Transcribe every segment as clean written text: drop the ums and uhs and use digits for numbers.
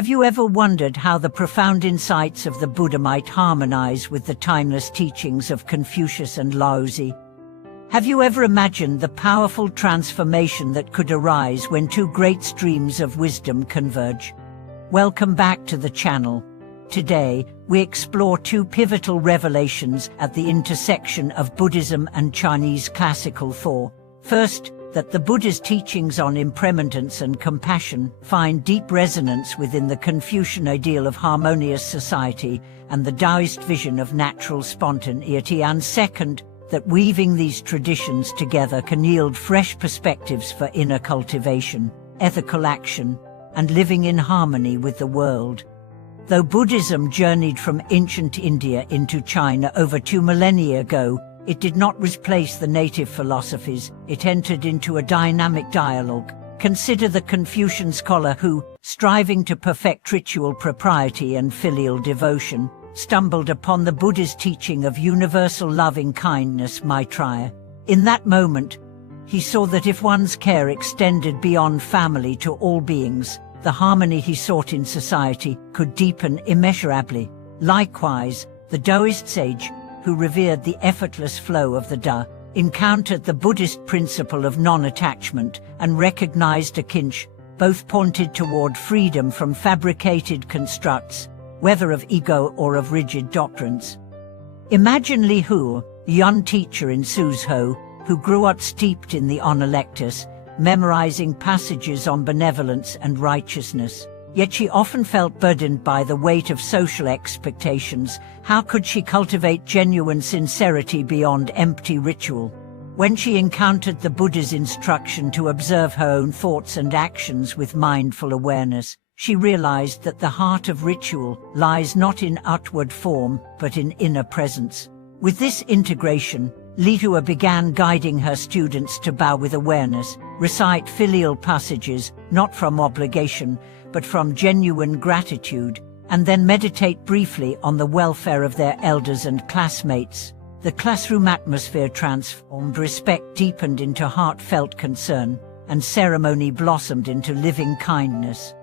Have you ever wondered how the profound insights of the Buddha might harmonize with the timeless teachings of Confucius and Laozi? Have you ever imagined the powerful transformation that could arise when two great streams of wisdom converge? Welcome back to the channel. Today, we explore two pivotal revelations at the intersection of Buddhism and Chinese classical thought. First, that the Buddha's teachings on impermanence and compassion find deep resonance within the Confucian ideal of harmonious society and the Taoist vision of natural spontaneity, and second, that weaving these traditions together can yield fresh perspectives for inner cultivation, ethical action, and living in harmony with the world. Though Buddhism journeyed from ancient India into China over 2 millennia ago, it did not replace the native philosophies. It entered into a dynamic dialogue. Consider the Confucian scholar who, striving to perfect ritual propriety and filial devotion, stumbled upon the Buddha's teaching of universal loving kindness, Maitreya. In that moment, he saw that if one's care extended beyond family to all beings, the harmony he sought in society could deepen immeasurably. Likewise, the Taoist sage, who revered the effortless flow of the Da, encountered the Buddhist principle of non-attachment and recognized a kinch. Both pointed toward freedom from fabricated constructs, whether of ego or of rigid doctrines. Imagine Li Hu, a young teacher in Suzhou, who grew up steeped in the honor lectures, memorizing passages on benevolence and righteousness. Yet she often felt burdened by the weight of social expectations. How could she cultivate genuine sincerity beyond empty ritual? When she encountered the Buddha's instruction to observe her own thoughts and actions with mindful awareness, she realized that the heart of ritual lies not in outward form, but in inner presence. With this integration, Li Hu began guiding her students to bow with awareness, recite filial passages, not from obligation, but from genuine gratitude, and then meditate briefly on the welfare of their elders and classmates. The classroom atmosphere transformed, respect deepened into heartfelt concern, and ceremony blossomed into living kindness.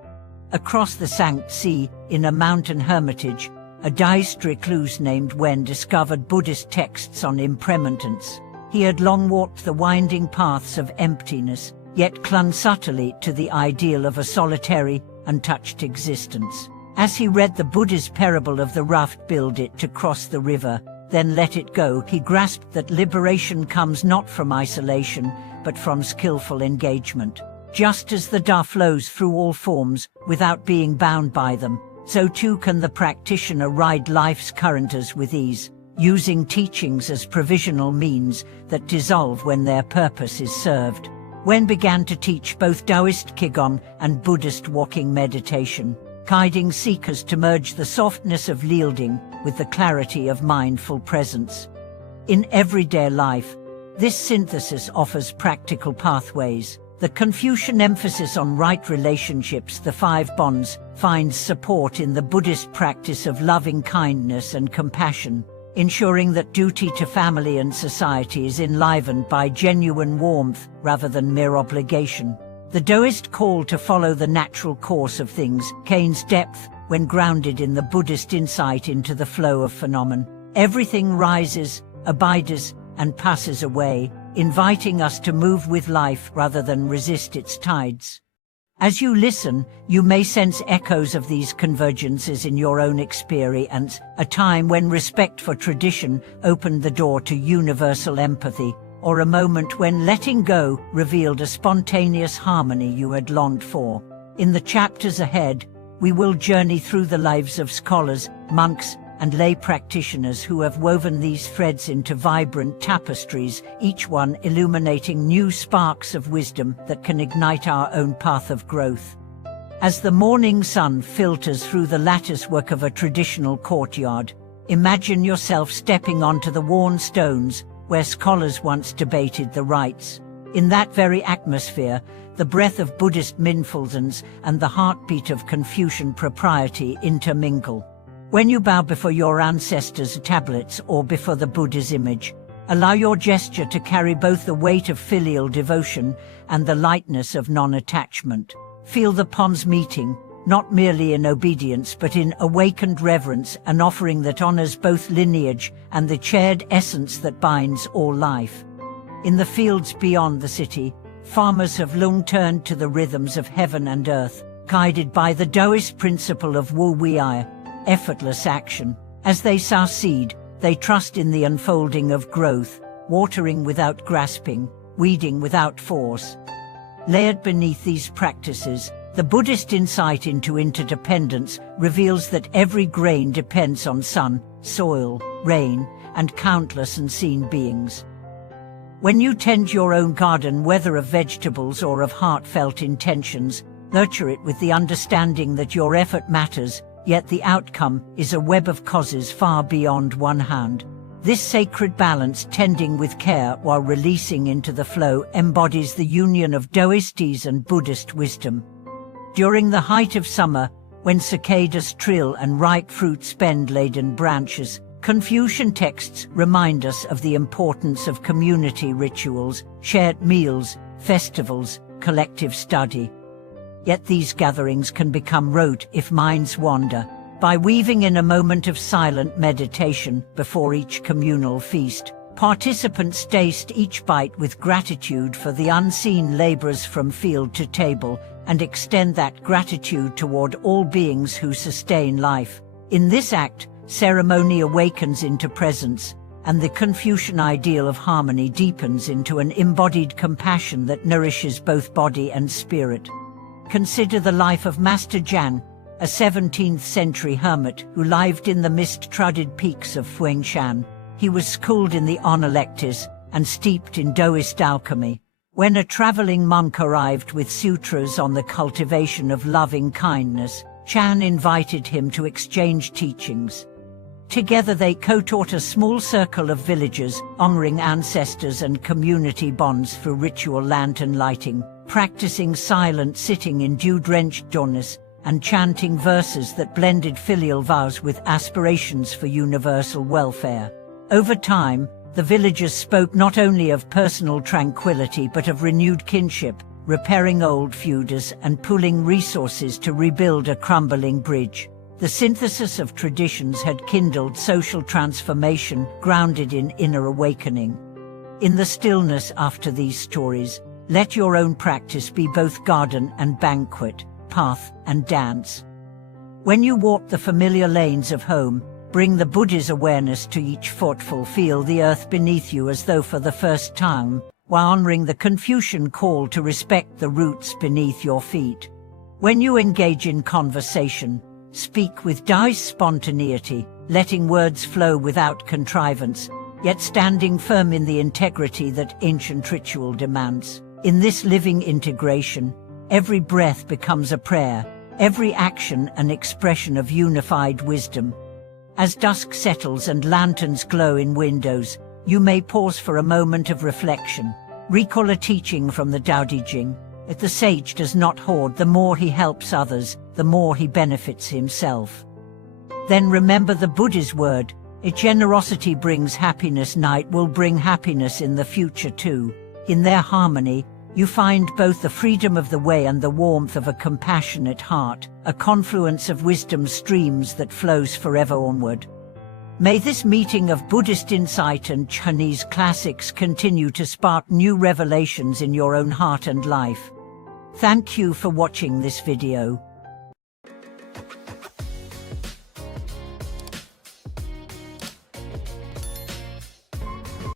Across the Yangtze, in a mountain hermitage, a Taoist recluse named Wen discovered Buddhist texts on impermanence. He had long walked the winding paths of emptiness, yet clung subtly to the ideal of a solitary, untouched existence. As he read the Buddha's parable of the raft, build it to cross the river, then let it go, he grasped that liberation comes not from isolation, but from skillful engagement. Just as the Da flows through all forms, without being bound by them, so too can the practitioner ride life's currents with ease, using teachings as provisional means that dissolve when their purpose is served. Wen began to teach both Taoist Qigong and Buddhist walking meditation, guiding seekers to merge the softness of yielding with the clarity of mindful presence. In everyday life, this synthesis offers practical pathways. The Confucian emphasis on right relationships, the 5 bonds, finds support in the Buddhist practice of loving kindness and compassion, ensuring that duty to family and society is enlivened by genuine warmth rather than mere obligation. The Taoist call to follow the natural course of things gains depth when grounded in the Buddhist insight into the flow of phenomenon. Everything rises, abides, and passes away, inviting us to move with life rather than resist its tides. As you listen, you may sense echoes of these convergences in your own experience, a time when respect for tradition opened the door to universal empathy, or a moment when letting go revealed a spontaneous harmony you had longed for. In the chapters ahead, we will journey through the lives of scholars, monks, and lay practitioners who have woven these threads into vibrant tapestries, each one illuminating new sparks of wisdom that can ignite our own path of growth. As the morning sun filters through the latticework of a traditional courtyard, imagine yourself stepping onto the worn stones where scholars once debated the rites. In that very atmosphere, the breath of Buddhist mindfulness and the heartbeat of Confucian propriety intermingle. When you bow before your ancestors' tablets or before the Buddha's image, allow your gesture to carry both the weight of filial devotion and the lightness of non-attachment. Feel the palms meeting, not merely in obedience but in awakened reverence, an offering that honors both lineage and the shared essence that binds all life. In the fields beyond the city, farmers have long turned to the rhythms of heaven and earth, guided by the Taoist principle of wu wei, effortless action. As they sow seed, they trust in the unfolding of growth, watering without grasping, weeding without force. Layered beneath these practices, the Buddhist insight into interdependence reveals that every grain depends on sun, soil, rain, and countless unseen beings. When you tend your own garden, whether of vegetables or of heartfelt intentions, nurture it with the understanding that your effort matters, yet the outcome is a web of causes far beyond one hand. This sacred balance, tending with care while releasing into the flow, embodies the union of Taoist and Buddhist wisdom. During the height of summer, when cicadas trill and ripe fruits bend laden branches, Confucian texts remind us of the importance of community rituals, shared meals, festivals, collective study. Yet these gatherings can become rote if minds wander. By weaving in a moment of silent meditation before each communal feast, participants taste each bite with gratitude for the unseen laborers from field to table, and extend that gratitude toward all beings who sustain life. In this act, ceremony awakens into presence, and the Confucian ideal of harmony deepens into an embodied compassion that nourishes both body and spirit. Consider the life of Master Jan, a 17th-century hermit who lived in the mist-shrouded peaks of Fuengshan. He was schooled in the honor lectures and steeped in Taoist alchemy. When a traveling monk arrived with sutras on the cultivation of loving kindness, Chan invited him to exchange teachings. Together they co-taught a small circle of villagers, honoring ancestors and community bonds through ritual lantern lighting, practicing silent sitting in dew-drenched dawness, and chanting verses that blended filial vows with aspirations for universal welfare. Over time, the villagers spoke not only of personal tranquility but of renewed kinship, repairing old feuds and pooling resources to rebuild a crumbling bridge. The synthesis of traditions had kindled social transformation grounded in inner awakening. In the stillness after these stories, let your own practice be both garden and banquet, path and dance. When you walk the familiar lanes of home, bring the Buddha's awareness to each footfall. Feel the earth beneath you as though for the first time, while honoring the Confucian call to respect the roots beneath your feet. When you engage in conversation, speak with Taoist spontaneity, letting words flow without contrivance, yet standing firm in the integrity that ancient ritual demands. In this living integration, every breath becomes a prayer, every action an expression of unified wisdom. As dusk settles and lanterns glow in windows, you may pause for a moment of reflection. Recall a teaching from the Tao Te Ching: if the sage does not hoard, the more he helps others, the more he benefits himself. Then remember the Buddha's word: if generosity brings happiness, night will bring happiness in the future too. In their harmony, you find both the freedom of the way and the warmth of a compassionate heart, a confluence of wisdom streams that flows forever onward. May this meeting of Buddhist insight and Chinese classics continue to spark new revelations in your own heart and life. Thank you for watching this video.